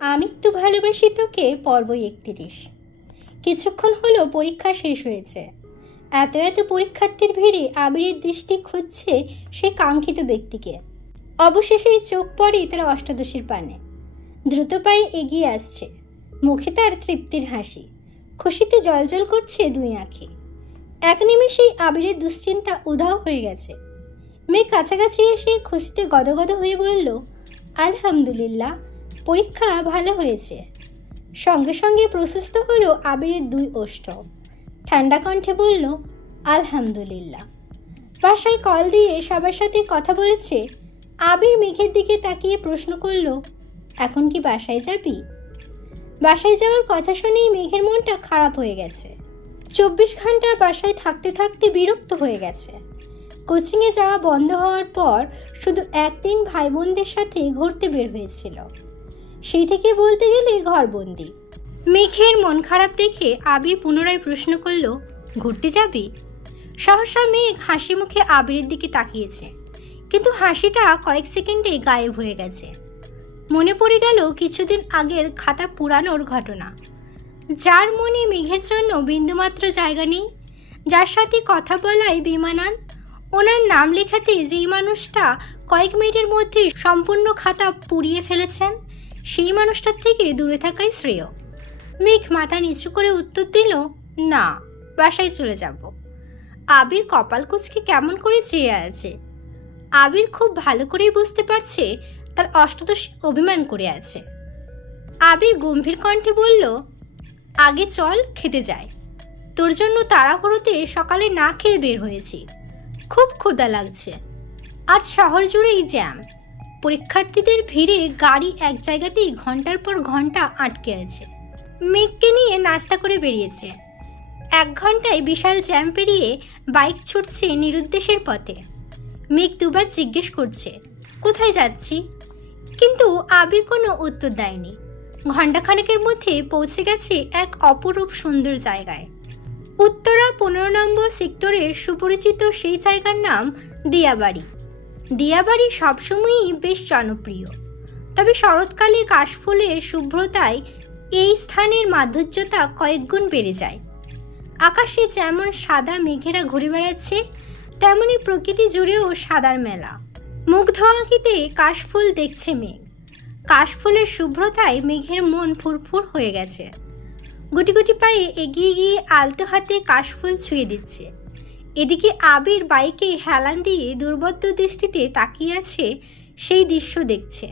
আমি তো ভালোবাসি তোকে পর্ব 31। কিছুক্ষণ হলো পরীক্ষা শেষ হয়েছে। এত এত পরীক্ষার্থীর ভিড়ে আবিরের দৃষ্টি খুঁজছে সেই কাঙ্ক্ষিত ব্যক্তিকে। অবশেষেই চোখ পড়ে তার অষ্টাদশীর পানে। দ্রুত পায়ে এগিয়ে আসছে, মুখে তার তৃপ্তির হাসি, খুশিতে জলজল করছে দুই আঁখি। এক নিমেষেই আবিরের দুশ্চিন্তা উধাও হয়ে গেছে। মেয়ে কাছাকাছি এসে খুশিতে গদগদ হয়ে বলল, আলহামদুলিল্লাহ, পরীক্ষা ভালো হয়েছে। সঙ্গে সঙ্গে প্রশস্ত হলো আবিরের দুই ওষ্ঠ। ঠান্ডা কণ্ঠে বলল, আলহামদুলিল্লাহ। বাসায় কল দিয়ে সবার সাথে কথা বলেছে। আবির মেঘের দিকে তাকিয়ে প্রশ্ন করল, এখন কি বাসায় যাবি? বাসায় যাওয়ার কথা শুনেই মেঘের মনটা খারাপ হয়ে গেছে। 24 ঘন্টা বাসায় থাকতে থাকতে বিরক্ত হয়ে গেছে। কোচিংয়ে যাওয়া বন্ধ হওয়ার পর শুধু একদিন ভাই বোনদের সাথে ঘুরতে বের হয়েছিল। সেই থেকে বলতে গেলে ঘরবন্দি। মেঘের মন খারাপ দেখে আবির পুনরায় প্রশ্ন করল, ঘুরতে যাবি? সহসা মেঘ হাসি মুখে আবিরের দিকে তাকিয়েছে, কিন্তু হাসিটা কয়েক সেকেন্ডে গায়েব হয়ে গেছে। মনে পড়ে গেল কিছুদিন আগের খাতা পুরানোর ঘটনা। যার মনে মেঘের জন্য বিন্দুমাত্র জায়গা নেই, যার সাথে কথা বলায় বেমানান, ওনার নাম লেখাতে যেই মানুষটা কয়েক মিনিটের মধ্যে সম্পূর্ণ খাতা পুড়িয়ে ফেলেছেন, সেই মানুষটার থেকে দূরে থাকাই শ্রেয়। মেঘ মাথা নিচু করে উত্তর দিল, না, বাসায় চলে যাব। আবির কপাল কুঁচকে কেমন করে চেয়ে আছে। আবির খুব ভালো করেই বুঝতে পারছে তার অষ্টাদশী অভিমান করে আছে। আবির গম্ভীর কণ্ঠে বলল, আগে চল খেতে যাই। তোর জন্য তাড়াহুড়োতে সকালে না খেয়ে বের হয়েছি, খুব ক্ষুধা লাগছে। আজ শহর জুড়েই জ্যাম, পরীক্ষার্থীদের ভিড়ে গাড়ি এক জায়গাতেই ঘন্টার পর ঘন্টা আটকে আছে। মেঘকে নিয়ে নাস্তা করে বেরিয়েছে। 1 ঘন্টায় বিশাল জ্যাম পেরিয়ে বাইক ছুটছে নিরুদ্দেশের পথে। মেঘ দুবার জিজ্ঞেস করছে, কোথায় যাচ্ছি? কিন্তু আবির কোনো উত্তর দেয়নি। ঘণ্টাখানেকের মধ্যে পৌঁছে গেছে এক অপরূপ সুন্দর জায়গায়। উত্তরা 15 নম্বর সেক্টরের সুপরিচিত সেই জায়গার নাম দিয়াবাড়ি। দিয়াবাড়ি সবসময়ই বেশ জনপ্রিয়, তবে শরৎকালে কাশফুলের শুভ্রতায় এই স্থানের মাধুর্যতা কয়েকগুণ বেড়ে যায়। আকাশে যেমন সাদা মেঘেরা ঘুরে বেড়াচ্ছে, তেমনি প্রকৃতি জুড়েও সাদার মেলা। মুগ্ধ আঁকিতে কাশফুল দেখছে মেঘ। কাশফুলের শুভ্রতায় মেঘের মন ফুরফুর হয়ে গেছে। গুটি গুটি পায়ে এগিয়ে গিয়ে আলতো হাতে কাশফুল ছুঁয়ে দিচ্ছে। এদিকে আবির বাইকে হেলান দিয়ে দুর্বোধ্য দৃষ্টিতে তাকিয়ে আছে, সেই দৃশ্য দেখছে।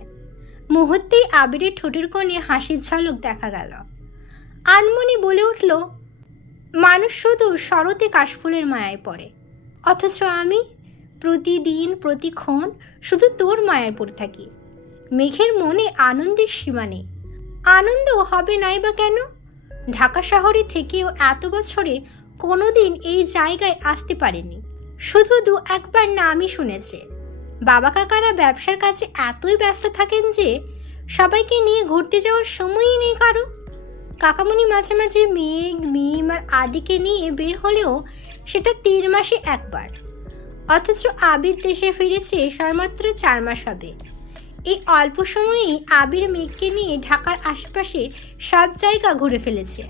মুহূর্তেই আবিরের ঠোঁটের কোণে হাসির ঝলক দেখা গেল। আনমনে বলে উঠল, মানুষ শুধু শরতে কাশফুলের মায়ায় পড়ে, অথচ আমি প্রতিদিন প্রতিক্ষণ শুধু তোর মায়ায় পড়ে থাকি। মেঘের মনে আনন্দের সীমা নেই। আনন্দ হবে নাই বা কেন? ঢাকা শহরে থেকেও এত বছরে কোনোদিন এই জায়গায় আসতে পারেনি। শুধু 2-1 নামই শুনেছে। বাবা কাকারা ব্যবসার কাজে এতই ব্যস্ত থাকেন যে সবাইকে নিয়ে ঘুরতে যাওয়ার সময়ই নেই কারো। কাকামণি মাঝে মাঝে মেঘ, মিম আর আদিকে নিয়ে বের হলেও সেটা 3 মাসে একবার। অথচ আবির দেশে ফিরেছে সবেমাত্র 4 মাস হবে। এই অল্প সময়েই আবির মেঘকে নিয়ে ঢাকার আশেপাশে সব জায়গা ঘুরে ফেলেছে।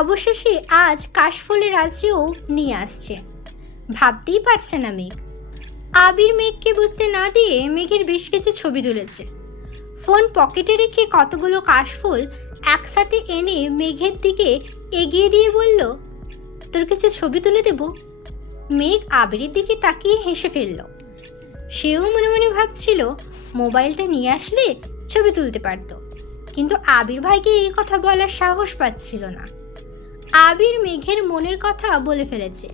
অবশেষে আজ কাশফুলের রাজ্যেও নিয়ে আসছে। ভাবতেই পারছে না মেঘ। আবির মেঘকে বুঝতে না দিয়ে মেঘের বেশ কিছু ছবি তুলেছে। ফোন পকেটে রেখে কতগুলো কাশফুল একসাথে এনে মেঘের দিকে এগিয়ে দিয়ে বলল, তোর কিছু ছবি তুলে দেব? মেঘ আবিরের দিকে তাকিয়ে হেসে ফেলল। সেও মনে মনে ভাবছিল, মোবাইলটা নিয়ে আসলে ছবি তুলতে পারত, কিন্তু আবির ভাইকে এই কথা বলার সাহস পাচ্ছিল না। আবির মেঘের মনের কথা বলে ফেলেছে,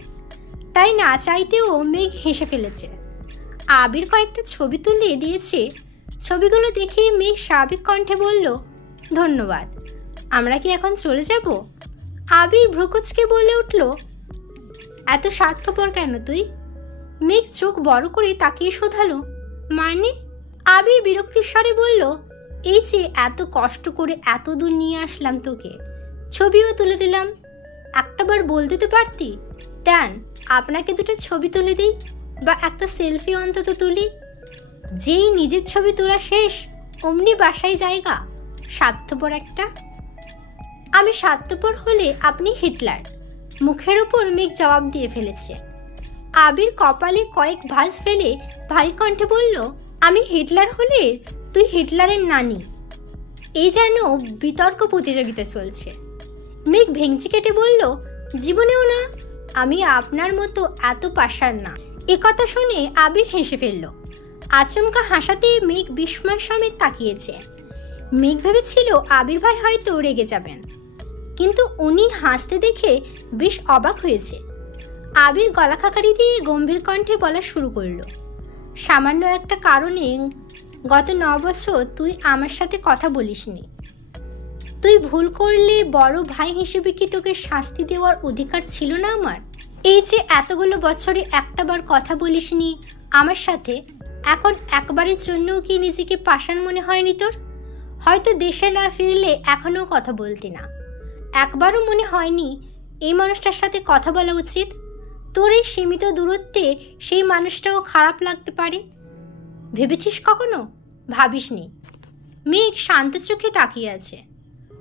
তাই না চাইতেও মেঘ হেসে ফেলেছে। আবির কয়েকটা ছবি তুলে দিয়েছে। ছবিগুলো দেখে মেঘ স্বাভাবিক কণ্ঠে বলল, ধন্যবাদ, আমরা কি এখন চলে যাব? আবির ভ্রুকুচকে বলে উঠল, এত স্বার্থপর কেন তুই? মেঘ চোখ বড় করে তাকিয়ে শোধালো, মানে? আবির বিরক্তির স্বরে বলল, এই যে এত কষ্ট করে এত দূর নিয়ে আসলাম তোকে, ছবিও তুলে দিলাম, একটাবার বলতে তো পারতি, দেন আপনাকে 2টা ছবি তুলে দিই, বা একটা সেলফি অন্তত তুলি। যেই নিজের ছবি তোলা শেষ অমনি বাসায় জায়গা, স্বার্থপর একটা। আমি স্বার্থপর হলে আপনি হিটলার, মুখের ওপর মেঘ জবাব দিয়ে ফেলেছে। আবির কপালে কয়েক ভাঁজ ফেলে ভারী কণ্ঠে বলল, আমি হিটলার হলে তুই হিটলারের নানি। এই যেন বিতর্ক প্রতিযোগিতা চলছে। মেঘ ভেঙচি কেটে বলল, জীবনেও না, আমি আপনার মতো এত পাষাণ না। এ কথা শুনে আবির হেসে ফেলল। আচমকা হাসাতে মেঘ বিস্ময় সমেত তাকিয়েছে। মেঘ ভেবেছিল আবির ভাই হয়তো রেগে যাবেন, কিন্তু উনি হাসতে দেখে বেশ অবাক হয়েছে। আবির গলা খাকারি দিয়ে গম্ভীর কণ্ঠে বলা শুরু করলো, সামান্য একটা কারণে গত 9 বছর তুই আমার সাথে কথা বলিসনি। তুই ভুল করলে বড় ভাই হিসেবে কি তোকে শাস্তি দেওয়ার অধিকার ছিল না আমার? এই যে এতগুলো বছরে একটাবার কথা বলিসনি আমার সাথে, এখন একবারের জন্যও কি নিজেকে পাষাণ মনে হয়নি তোর? হয়তো দেশে না ফিরলে এখনও কথা বলতি না। একবারও মনে হয়নি এই মানুষটার সাথে কথা বলা উচিত? তোর এই সীমিত দূরত্বে সেই মানুষটাও খারাপ লাগতে পারে। ভেবেছিস কখনো? ভাবিসনি। মেঘ শান্ত চোখে তাকিয়ে আছে,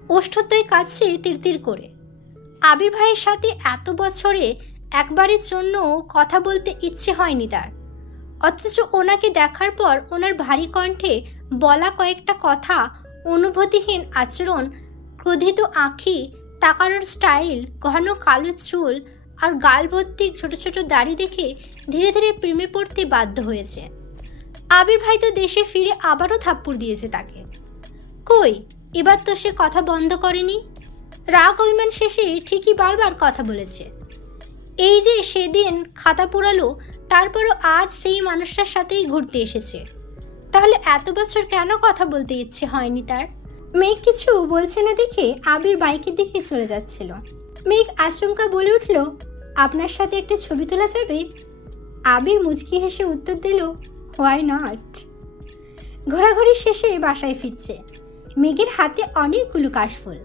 ওষ্ঠদ্বয় কাছে তিরতির করে। আবির ভাইয়ের সাথে এত বছরে একবারের জন্য কথা বলতে ইচ্ছে হয়নি তার, অথচ ওনাকে দেখার পর ওনার ভারী কণ্ঠে বলা কয়েকটা কথা, অনুভূতিহীন আচরণ, ক্রোধিত আঁখি তাকানোর স্টাইল, ঘন কালো চুল আর গাল ভর্তি ছোট ছোট দাড়ি দেখে ধীরে ধীরে প্রেমে পড়তে বাধ্য হয়েছে। আবির ভাই তো দেশে ফিরে আবারও থাপ্পড় দিয়েছে তাকে। কই, এবার তো সে কথা বন্ধ করেনি। রাগ অভিমান শেষে ঠিকই বারবার কথা বলেছে। এই যে সেদিন খাতা পোড়ালো, তারপরও আজ সেই মানুষটার সাথেই ঘুরতে এসেছে। তাহলে এত বছর কেন কথা বলতে ইচ্ছে হয়নি তার? মেঘ কিছু বলছে না দেখে আবির বাইকের দিকে চলে যাচ্ছিল। মেঘ আচমকা বলে উঠল, আপনার সাথে একটা ছবি তোলা যাবে? আবির মুচকি হেসে উত্তর দিল, হোয়াই নট। ঘোরাঘুরি শেষে বাসায় ফিরছে। মেঘের হাতে অনেকগুলো কাশফুল।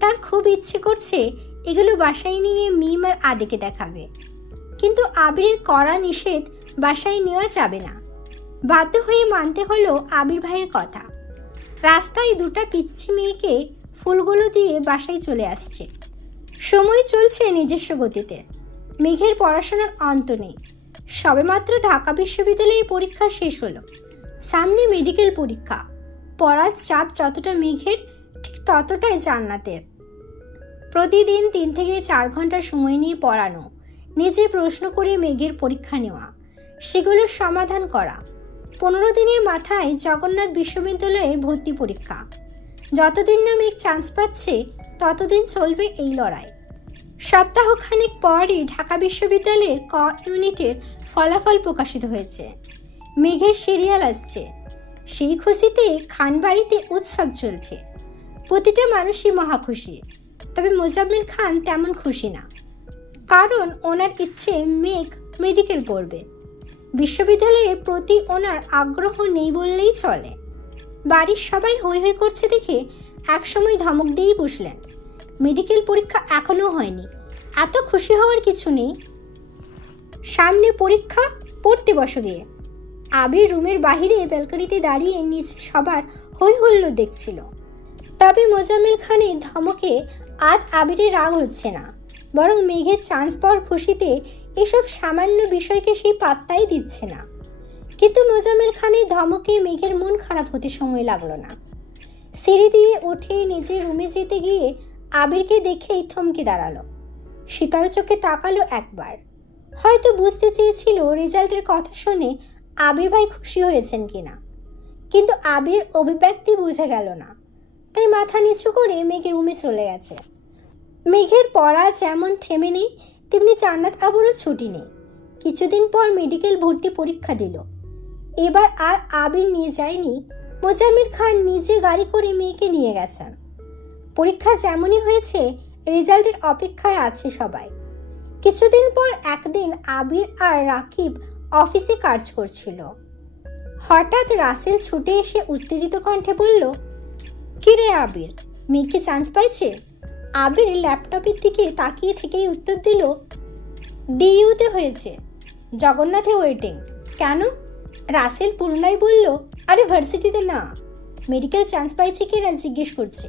তার খুব ইচ্ছে করছে এগুলো বাসায় নিয়ে মিম আর আদেকে দেখাবে, কিন্তু আবিরের কড়া নিষেধ, বাসায় নেওয়া যাবে না। বাধ্য হয়ে মানতে হলো আবির ভাইয়ের কথা। রাস্তায় দুটা পিচ্ছি মেয়েকে ফুলগুলো দিয়ে বাসায় চলে আসছে। সময় চলছে নিজস্ব গতিতে। মেঘের পড়াশোনার অন্ত নেই। সবেমাত্র ঢাকা বিশ্ববিদ্যালয়ের পরীক্ষা শেষ হলো, সামনে মেডিকেল পরীক্ষা। পড়ার চাপ যতটা মেঘের, ঠিক ততটাই জান্নাতের। প্রতিদিন 3 থেকে 4 ঘন্টা সময় নিয়ে পড়ানো, নিজে প্রশ্ন করে মেঘের পরীক্ষা নেওয়া, সেগুলোর সমাধান করা। 15 দিনের মাথায় জগন্নাথ বিশ্ববিদ্যালয়ের ভর্তি পরীক্ষা। যতদিন না মেঘ চান্স পাচ্ছে ততদিন চলবে এই লড়াই। সপ্তাহখানেক পরই ঢাকা বিশ্ববিদ্যালয়ের ক ইউনিটের ফলাফল প্রকাশিত হয়েছে। মেঘের সিরিয়াল আসছে। সেই খুশিতে খানবাড়িতে উৎসব চলছে। প্রতিটা মানুষই মহা খুশি, তবে মোজাম্মেল খান তেমন খুশি না। কারণ ওনার ইচ্ছে মেঘ মেডিকেল পড়বে। বিশ্ববিদ্যালয়ের প্রতি ওনার আগ্রহ নেই বললেই চলে। বাড়ির সবাই হৈ হৈ করছে দেখে একসময় ধমক দিয়েই বসলেন, মেডিকেল পরীক্ষা এখনও হয়নি, এত খুশি হওয়ার কিছু নেই। সামনে পরীক্ষা, পড়তে বসো গিয়ে। আবির রুমের বাহিরে ব্যালকনিতে দাঁড়িয়ে নিচে সবার হৈ হুল্লোড় দেখছিল। তবে মোজাম্মেল খানের ধমকে আজ আবিরের রাগ হচ্ছে না, বরং মেঘের চান্স পাওয়ার খুশিতে এসব সামান্য বিষয়কে সেই পাত্তাই দিচ্ছে না। কিন্তু মোজাম্মেল খানের ধমকে মেঘের মন খারাপ হতে সময় লাগলো না। সিঁড়ি দিয়ে উঠে নিজের রুমে যেতে গিয়ে আবিরকে দেখেই থমকে দাঁড়ালো। শীতল চোখে তাকালো একবার। হয়তো বুঝতে চেয়েছিল রেজাল্টের কথা শুনে আবির ভাই খুশি হয়েছেন কিনা, কিন্তু আবির অভিব্যক্তি বোঝা গেল না। তাই মাথা নিচু করে মেঘের রুমে চলে গেছে। মেঘের পড়া যেমন থেমে নেই, তেমনি জান্নাত আবুরও ছুটি নেই। কিছুদিন পর মেডিকেল ভর্তি পরীক্ষা দিল। এবার আর আবির নিয়ে যায়নি, মোজাম্মেল খান নিজে গাড়ি করে মেয়েকে নিয়ে গেছেন। পরীক্ষা যেমনই হয়েছে, রেজাল্টের অপেক্ষায় আছে সবাই। কিছুদিন পর একদিন আবির আর রাকিব অফিসে কাজ করছিল। হঠাৎ রাসেল ছুটে এসে উত্তেজিত কণ্ঠে বলল, কিরে আবির, মেয়েকে চান্স পাইছে? আবির ল্যাপটপের দিকে তাকিয়ে থেকেই উত্তর দিল, ডিইউতে হয়েছে, জগন্নাথে ওয়েটিং। কেন? রাসেল পুনরায় বলল, আরে ভার্সিটিতে না, মেডিকেল চান্স পাইছে কিনা জিজ্ঞেস করছে।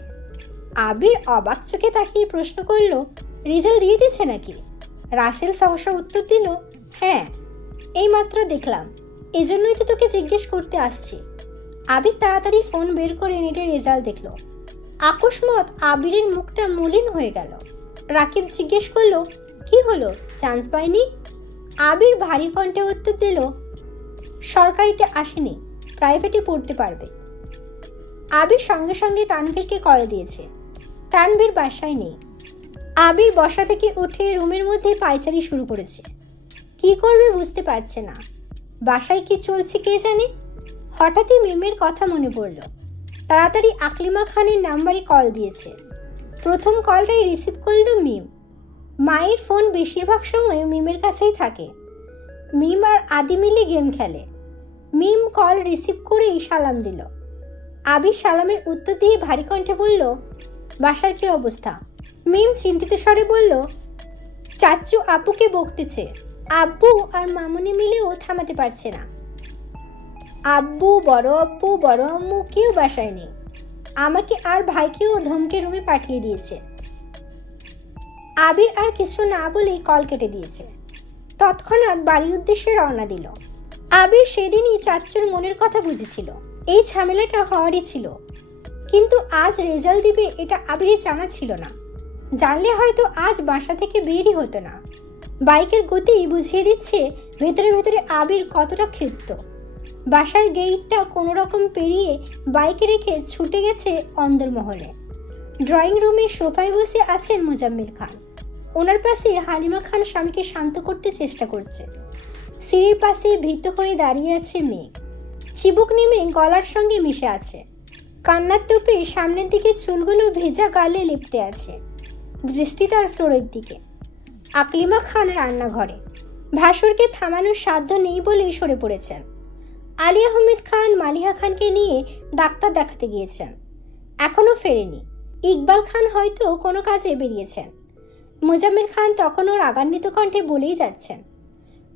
আবির অবাক চোখে তাকিয়ে প্রশ্ন করলো, রেজাল্ট দিয়ে দিচ্ছে নাকি? রাসেল সহসা উত্তর দিল, হ্যাঁ, এইমাত্র দেখলাম, এজন্যই তো তোকে জিজ্ঞেস করতে আসছি। আবির তাড়াতাড়ি ফোন বের করে নেটের রেজাল্ট দেখলো। আকস্মাৎ আবিরের মুখটা মলিন হয়ে গেল। রাকিব জিজ্ঞেস করলো, কি হলো, চান্স পাইনি? আবির ভারী কণ্ঠে উত্তর দিল, সরকারিতে আসেনি, প্রাইভেটে পড়তে পারবে। আবির সঙ্গে সঙ্গে তানভীরকে কল দিয়েছে। তানভীর বাসায় নেই। আবির বসা থেকে উঠে রুমের মধ্যে পায়চারি শুরু করেছে। কি করবে বুঝতে পারছে না। বাসায় কি চলছে কে জানে। হঠাৎই মিমের কথা মনে পড়ল। তাড়াতাড়ি আকলিমা খানের নাম্বারে কল দিয়েছে। প্রথম কলটাই রিসিভ করলো মিম। মায়ের ফোন বেশিরভাগ সময় মিমের কাছেই থাকে। মিম আর আদি মিলে গেম খেলে। মিম কল রিসিভ করেই সালাম দিল। আবির সালামের উত্তর দিয়ে ভারী কণ্ঠে বলল, বাসার কি অবস্থা? মিম চিন্তিত স্বরে বলল, চাচ্চু আপুকে বকতেছে। আব্বু আর মামুনি মিলেও থামাতে পারছে না। আব্বু, বড় আম্মু কেউ বাসায় নেই। আমাকে আর ভাইকেও ধমকে রুমে পাঠিয়ে দিয়েছে। আবির আর কিছু না বলেই কল কেটে দিয়েছে। তৎক্ষণাৎ বাড়ির উদ্দেশ্যে রওনা দিল। আবির সেদিনই চাচ্চুর মনের কথা বুঝেছিল। এই ঝামেলাটা হওয়ারই ছিল, কিন্তু আজ রেজাল্ট দিবে এটা আবিরের জানা ছিল না। জানলে হয়তো আজ বাসা থেকে বেরই হতো না। বাইকের গতি বুঝিয়ে দিচ্ছে ভেতরে ভেতরে আবির কতটা ক্ষিপ্ত। বাসার গেটটা কোনো রকম পেরিয়ে বাইকে রেখে ছুটে গেছে অন্দরমহলে। ড্রয়িং রুমে সোফায় বসে আছেন মোজাম্মেল খান। ওনার পাশে হালিমা খান স্বামীকে শান্ত করতে চেষ্টা করছে। সিঁড়ির পাশে ভীত হয়ে দাঁড়িয়ে আছে মেঘ। চিবুক নেমে গলার সঙ্গে মিশে আছে। কান্নার তোপে সামনের দিকে চুলগুলো ভেজা গালে লিপটে আছে। দৃষ্টি তার ফ্লোরের দিকে। আকলিমা খান রান্নাঘরে। ভাসুরকে থামানোর সাধ্য নেই বলেই সরে পড়েছেন। আলী আহমেদ খান মালিহা খানকে নিয়ে ডাক্তার দেখাতে গিয়েছেন, এখনও ফেরেনি। ইকবাল খান হয়তো কোনো কাজে বেরিয়েছেন। মোজাম্মেল খান তখনও রাগান্বিত কণ্ঠে বলেই যাচ্ছেন,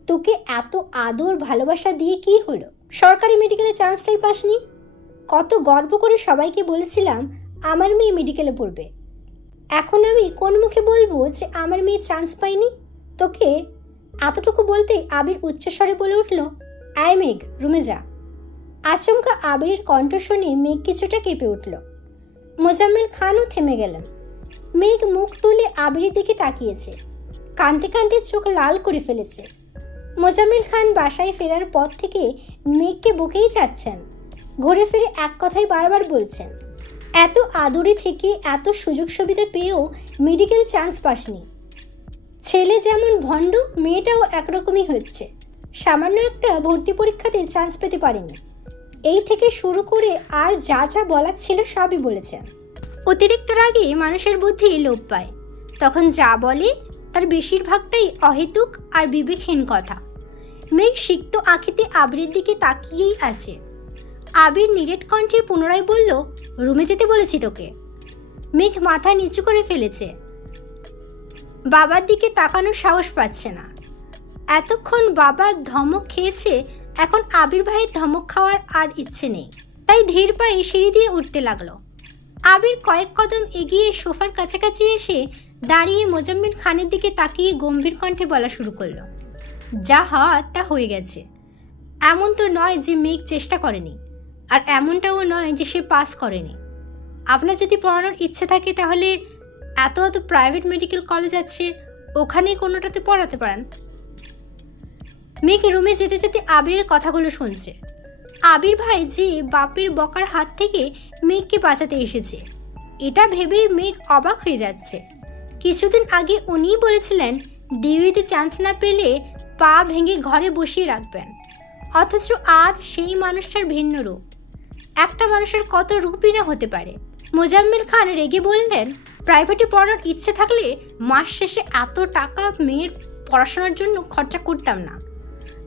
তোকে এত আদর ভালোবাসা দিয়ে কি হলো? সরকারি মেডিকেলে চান্সটাই পাসনি। কত গর্ব করে সবাইকে বলেছিলাম আমার মেয়ে মেডিকেলে পড়বে। এখন আমি কোন মুখে বলবো যে আমার মেয়ে চান্স পায়নি? তোকে এতটুকু বলতেই আবির উচ্চস্বরে বলে উঠল, আয় মেঘ, রুমে যা। আচমকা আবিরের কণ্ঠ শুনে মেঘ কিছুটা কেঁপে উঠল। মোজাম্মেল খানও থেমে গেলেন। মেঘ মুখ তুলে আবিরের দিকে তাকিয়েছে। কাঁদতে কাঁদতে চোখ লাল করে ফেলেছে। মোজাম্মেল খান বাসায় ফেরার পর থেকে মেঘকে বকেই যাচ্ছেন। ঘুরে ফিরে এক কথাই বারবার বলছেন, এত আদরে থেকে এত সুযোগ সুবিধা পেয়েও মেডিকেল চান্স পাসনি। ছেলে যেমন ভণ্ড, মেয়েটাও একরকমই হচ্ছে। সামান্য একটা ভর্তি পরীক্ষাতে চান্স পেতে পারেনি। এই থেকে শুরু করে আর যা যা বলার ছিল সবই বলেছেন। অতিরিক্ত রাগে মানুষের বুদ্ধি লোপ পায়। তখন যা বলে তার বেশিরভাগটাই অহেতুক আর বিবেকহীন কথা। মেঘ সিক্ত আঁখিতে আবিরের দিকে তাকিয়েই আছে। আবির নিরেট কণ্ঠে পুনরায় বলল, রুমে যেতে বলেছি তোকে। মেঘ মাথা নিচু করে ফেলেছে। বাবার দিকে তাকানোর সাহস পাচ্ছে না। এতক্ষণ বাবা ধমক খেয়েছে, এখন আবির ভাইয়ের ধমক খাওয়ার আর ইচ্ছে নেই। তাই ধীর পায়ে সিঁড়ি দিয়ে উঠতে লাগলো। আবির কয়েক কদম এগিয়ে সোফার কাছাকাছি এসে দাঁড়িয়ে মোজাম্মেল খানের দিকে তাকিয়ে গম্ভীর কণ্ঠে বলা শুরু করলো, যা হওয়ার তা হয়ে গেছে। এমন তো নয় যে মেঘ চেষ্টা করেনি, আর এমনটাও নয় যে সে পাস করেনি। আপনার যদি পড়ানোর ইচ্ছে থাকে তাহলে এত প্রাইভেট মেডিকেল কলেজ আছে, ওখানে কোনোটাতে পড়াতে পারেন। মেঘ রুমে যেতে যেতে আবিরের কথাগুলো শুনছে। আবির ভাই যে বাপের বকার হাত থেকে মেঘকে বাঁচাতে এসেছে, এটা ভেবেই মেঘ অবাক হয়ে যাচ্ছে। কিছুদিন আগে উনিই বলেছিলেন ডিউইতে চান্স না পেলে পা ভেঙে ঘরে বসিয়ে রাখবেন, অথচ আজ সেই মানুষটার ভিন্ন রূপ। একটা মানুষের কত রূপই না হতে পারে। মোজাম্মেল খান রেগে বললেন, প্রাইভেটে পড়ানোর ইচ্ছে থাকলে মাস শেষে এত টাকা মেয়ের পড়াশোনার জন্য খরচা করতাম না।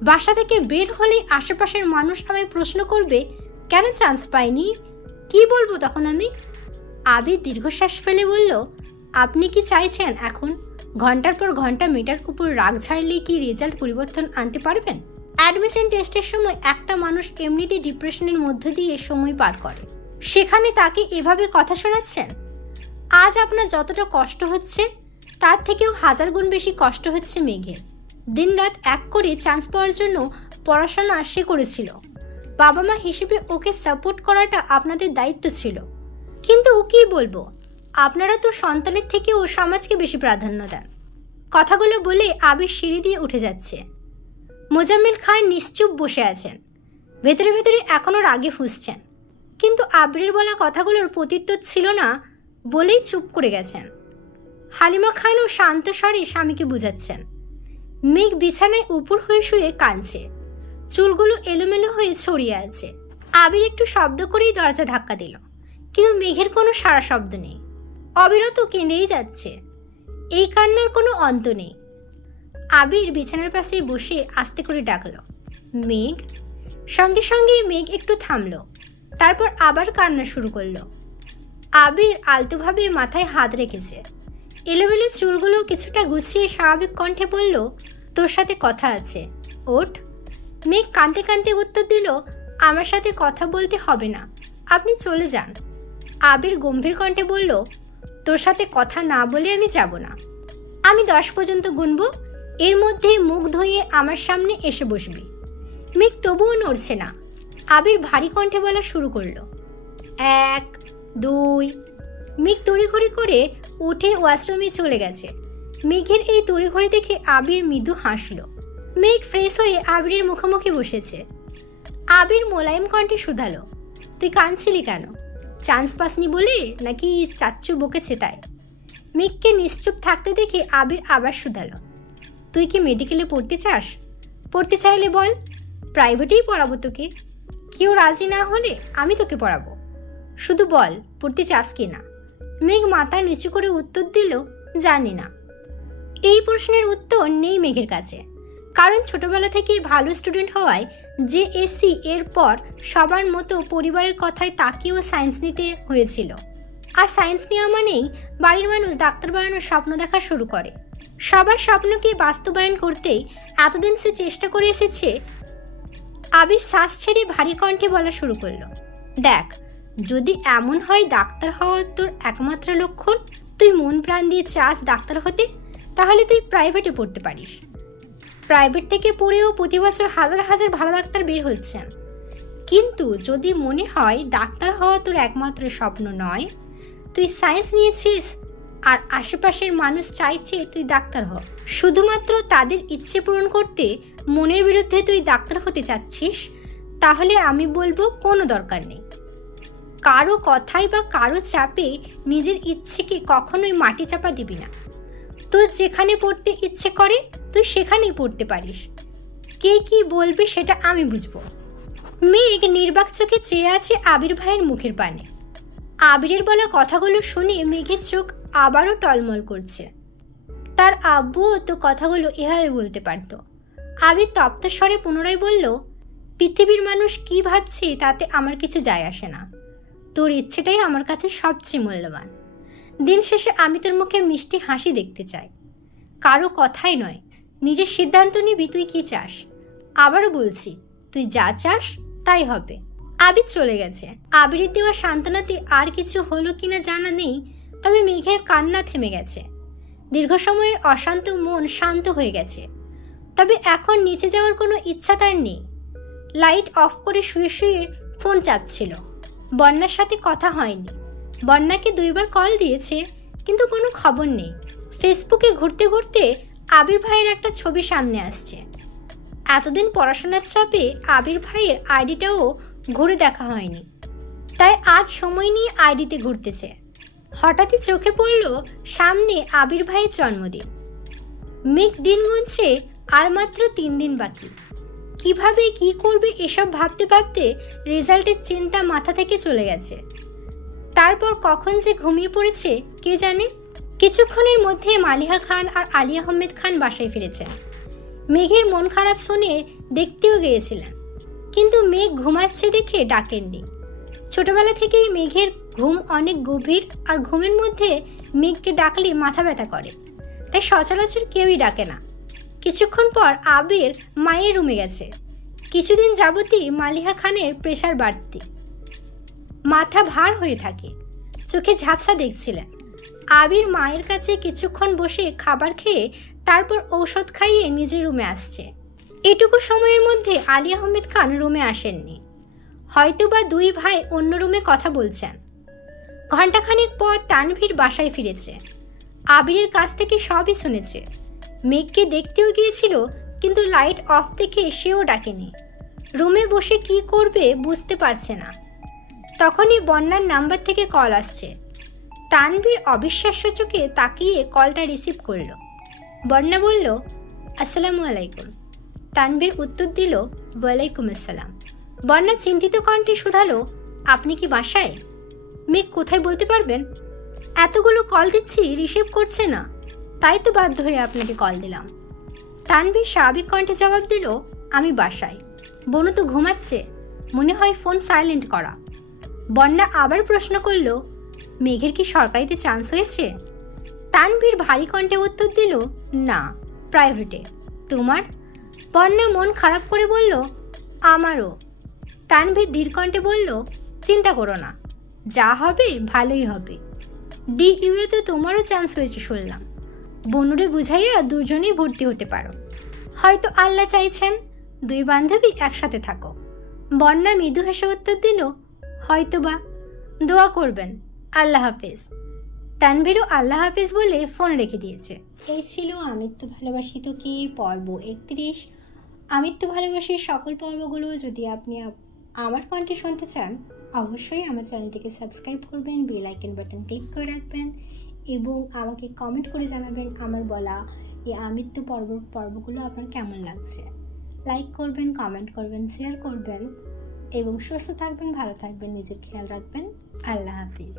বাসা থেকে বের হলেই আশেপাশের মানুষ আমায় প্রশ্ন করবে, কেন চান্স পাইনি? কি বলবো তখন আমি? আবির দীর্ঘশ্বাস ফেলে বলল, আপনি কি চাইছেন এখন ঘন্টার পর ঘন্টা মেয়েটার উপর রাগ ঝাড়লে কি রেজাল্ট পরিবর্তন আনতে পারবেন? অ্যাডমিশন টেস্টের সময় একটা মানুষ এমনিতেই ডিপ্রেশনের মধ্য দিয়ে সময় পার করে। সেখানে তাকে এভাবে কথা শোনাচ্ছেন। আজ আপনার যতটা কষ্ট হচ্ছে তার থেকেও 1000 গুণ বেশি কষ্ট হচ্ছে মেঘের। দিনরাত এক করে চান্স পাওয়ার জন্য পড়াশোনা সে করেছিল। বাবা মা হিসেবে ওকে সাপোর্ট করাটা আপনাদের দায়িত্ব ছিল। কিন্তু ও কী বলবো, আপনারা তো সন্তানের থেকেও সমাজকে বেশি প্রাধান্য দেন। কথাগুলো বলে আবির সিঁড়ি দিয়ে উঠে যাচ্ছে। মোজাম্মেল খান নিশ্চুপ বসে আছেন, ভেতরে ভেতরে এখনও রাগে ফুঁসছেন। কিন্তু আবিরের বলা কথাগুলোর প্রত্যুত্তর ছিল না বলেই চুপ করে গেছেন। হালিমা খানও শান্ত স্বরে স্বামীকে বুঝাচ্ছেন। মেঘ বিছানায় উপর হয়ে শুয়ে কাঁদছে, চুলগুলো এলোমেলো হয়ে ছড়িয়ে আছে। আবির একটু শব্দ করেই দরজা ধাক্কা দিল, কিন্তু মেঘের কোনো সাড়া শব্দ নেই। অবিরত কেঁদেই যাচ্ছে, এই কান্নার কোনো অন্ত নেই। আবির বিছানার পাশে বসে আস্তে করে ডাকলো, মেঘ। সঙ্গে সঙ্গে মেঘ একটু থামলো, তারপর আবার কান্না শুরু করলো। আবির আলতোভাবে মাথায় হাত রেখেছে, এলোমেলো চুলগুলো কিছুটা গুছিয়ে স্বাভাবিক কণ্ঠে বলল, তোর সাথে কথা আছে, ওঠ। মেঘ কাঁদতে কাঁদতে উত্তর দিল, আমার সাথে কথা বলতে হবে না, আপনি চলে যান। আবির গম্ভীর কণ্ঠে বলল, তোর সাথে কথা না বলে আমি যাব না। আমি 10 পর্যন্ত গুনব, এর মধ্যে মুখ ধুয়ে আমার সামনে এসে বসবি। মেঘ তবুও নড়ছে না। আবির ভারী কণ্ঠে বলা শুরু করলো, 1, 2। মেঘ তড়িঘড়ি করে উঠে ওয়াশরুমে চলে গেছে। মেঘের এই তড়িঘড়ি দেখে আবির মৃদু হাসল। মেঘ ফ্রেশ হয়ে আবিরের মুখোমুখি বসেছে। আবির মোলায়েম কণ্ঠে শুধালো, তুই কাঁদছিলি কেন? চান্স পাসনি বলে নাকি চাচ্চু বকেছে তাই? মেঘকে নিশ্চুপ থাকতে দেখে আবির আবার শুধালো, তুই কি মেডিকেলে পড়তে চাস? পড়তে চাইলে বল, প্রাইভেটেই পড়াবো তোকে। কেউ রাজি না হলে আমি তোকে পড়াবো, শুধু বল পড়তে চাস কি না। মেঘ মাথা নিচু করে উত্তর দিল, জানি না। এই প্রশ্নের উত্তর নেই মেঘের কাছে, কারণ ছোটবেলা থেকে ভালো স্টুডেন্ট হওয়ায় জেএসসি এর পর সবার মতো পরিবারের কথায় তাকেও সায়েন্স নিতে হয়েছিল। আর সায়েন্স নেওয়া মানেই বাড়ির মানুষ ডাক্তার বানানোর স্বপ্ন দেখা শুরু করে। সবার স্বপ্নকে বাস্তবায়ন করতেই এতদিন সে চেষ্টা করে এসেছে। আবির শ্বাস ছেড়ে ভারী কণ্ঠে বলা শুরু করলো, দেখ, যদি এমন হয় ডাক্তার হওয়া তোর একমাত্র লক্ষণ, তুই মন প্রাণ দিয়ে চাস ডাক্তার হতে, তাহলে তুই প্রাইভেটে পড়তে পারিস। প্রাইভেট থেকে পড়েও প্রতি বছর হাজার হাজার ভালো ডাক্তার বের হচ্ছেন। কিন্তু যদি মনে হয় ডাক্তার হওয়া তোর একমাত্র স্বপ্ন নয়, তুই সায়েন্স নিয়েছিস আর আশেপাশের মানুষ চাইছে তুই ডাক্তার হ, শুধুমাত্র তাদের ইচ্ছে পূরণ করতে মনের বিরুদ্ধে তুই ডাক্তার হতে চাচ্ছিস, তাহলে আমি বলবো কোনো দরকার নেই। কারো কথাই বা কারো চাপে নিজের ইচ্ছেকে কখনোই মাটি চাপা দিবি না। তোর যেখানে পড়তে ইচ্ছে করে তুই সেখানেই পড়তে পারিস। কে কি বলবে সেটা আমি বুঝবো। মেঘ নির্বাক চোখে চেয়ে আছে আবির ভাইয়ের মুখের পানে। আবিরের বলা কথাগুলো শুনে মেঘের চোখ আবারও টলমল করছে। তার আব্বুও তো কথাগুলো এভাবে বলতে পারত। আবির তপ্ত স্বরে পুনরায় বলল, পৃথিবীর মানুষ কি ভাবছে তাতে আমার কিছু যায় আসে না। তোর ইচ্ছেটাই আমার কাছে সবচেয়ে মূল্যবান। দিন শেষে আমি তোর মুখে মিষ্টি হাসি দেখতে চাই। কারো কথাই নয়, নিজের সিদ্ধান্ত নিবি তুই কি চাস। আবারও বলছি, তুই যা চাস তাই হবে। আবির চলে গেছে। আবিরের দেওয়া সান্ত্বনাতে আর কিছু হলো কিনা জানা নেই, তবে মেঘের কান্না থেমে গেছে। দীর্ঘ সময়ের অশান্ত মন শান্ত হয়ে গেছে। তবে এখন নিচে যাওয়ার কোনো ইচ্ছা তার নেই। লাইট অফ করে শুয়ে শুয়ে ফোন চাপছিল। বন্যার সাথে কথা হয়নি। বন্যাকে 2 বার কল দিয়েছে, কিন্তু কোনো খবর নেই। ফেসবুকে ঘুরতে ঘুরতে আবির ভাইয়ের একটা ছবি সামনে আসছে। এতদিন পড়াশোনার চাপে আবির ভাইয়ের আইডিটাও ঘুরে দেখা হয়নি, তাই আজ সময় নিয়ে আইডিতে ঘুরতেছে। হঠাৎই চোখে পড়ল সামনে আবির ভাইয়ের জন্মদিন। মেঘ দিন গুনছে, আর মাত্র 3 দিন বাকি। কিভাবে কি করবে এসব ভাবতে ভাবতে রেজাল্টের চিন্তা মাথা থেকে চলে গেছে। তারপর কখন যে ঘুমিয়ে পড়েছে কে জানে। কিছুক্ষণের মধ্যে মালিহা খান আর আলী আহমেদ খান বাসায় ফিরেছেন। মেঘের মন খারাপ শুনে দেখতেও গিয়েছিলেন, কিন্তু মেঘ ঘুমাচ্ছে দেখে ডাকেননি। ছোটবেলা থেকেই মেঘের ঘুম অনেক গভীর, আর ঘুমের মধ্যে মেঘকে ডাকলে মাথা ব্যথা করে, তাই সচরাচর কেউই ডাকে না। কিছুক্ষণ পর আবির মায়ের রুমে গেছে। কিছুদিন যাবতই মালিহা খানের প্রেশার বাড়তি। মাথা ভার হয়ে থাকে, চোখে ঝাপসা দেখছিলেন। আবির মায়ের কাছে কিছুক্ষণ বসে খাবার খেয়ে তারপর ঔষধ খাইয়ে নিজের রুমে আসছে। এটুকু সময়ের মধ্যে আলী আহমেদ খান রুমে আসেননি, হয়তোবা দুই ভাই অন্য রুমে কথা বলছেন। ঘণ্টাখানেক পর তানভীর বাসায় ফিরেছে। আবিরের কাছ থেকে সবই শুনেছে। মেঘকে দেখতেও গিয়েছিল, কিন্তু লাইট অফ দেখে সেও ডাকেনি। রুমে বসে কি করবে বুঝতে পারছে না। তখনই বন্যার নাম্বার থেকে কল আসছে। তানভীর অবিশ্বাস্য চোখে তাকিয়ে কলটা রিসিভ করলো। বন্যা বলল, আসসালামু আলাইকুম। তানভীর উত্তর দিল, ওয়ালাইকুম আসসালাম। বন্যা চিন্তিত কণ্ঠে শুধালো, আপনি কি বাসায়? মেঘ কোথায় বলতে পারবেন? এতগুলো কল দিচ্ছি, রিসিভ করছে না, তাই তো বাধ্য হয়ে আপনাকে কল দিলাম। তানভীর স্বাভাবিক কণ্ঠে জবাব দিল, আমি বাসায়, বনু তো ঘুমাচ্ছে, মনে হয় ফোন সাইলেন্ট করা। বন্যা আবার প্রশ্ন করল, মেঘের কি সরকারিতে চান্স হয়েছে? তানভীর ভারী কণ্ঠে উত্তর দিল, না, প্রাইভেটে। তোমার? বন্যা মন খারাপ করে বলল, আমারও। তানভীর ধীর কণ্ঠে বলল, চিন্তা করো না, যা হবে ভালোই হবে। DUE তো তোমারও চান্স হয়েছে শুনলাম। বনুরে বুঝাইয়া দুজনেই ভর্তি হতে পারো। হয়তো আল্লাহ চাইছেন দুই বান্ধবী একসাথে থাকো। বন্যা মৃদু হেসে উত্তর দিল, হয়তোবা, দোয়া করবেন, আল্লাহ হাফেজ। তানভীরও আল্লাহ হাফেজ বলে ফোন রেখে দিয়েছে। এই ছিল আমিত্ব ভালোবাসি তোকে পর্ব 31। আমিত্ব ভালোবাসির সকল পর্বগুলো যদি আপনি আমার কণ্ঠে শুনতে চান, অবশ্যই আমার চ্যানেলটিকে সাবস্ক্রাইব করবেন, বেল আইকন বাটন টিক করে রাখবেন এবং আমাকে কমেন্ট করে জানাবেন আমার বলা এই আমিত্ব পর্বগুলো আপনার কেমন লাগছে। লাইক করবেন, কমেন্ট করবেন, শেয়ার করবেন এবং সুস্থ থাকবেন, ভালো থাকবেন, নিজের খেয়াল রাখবেন। আল্লাহ হাফিজ।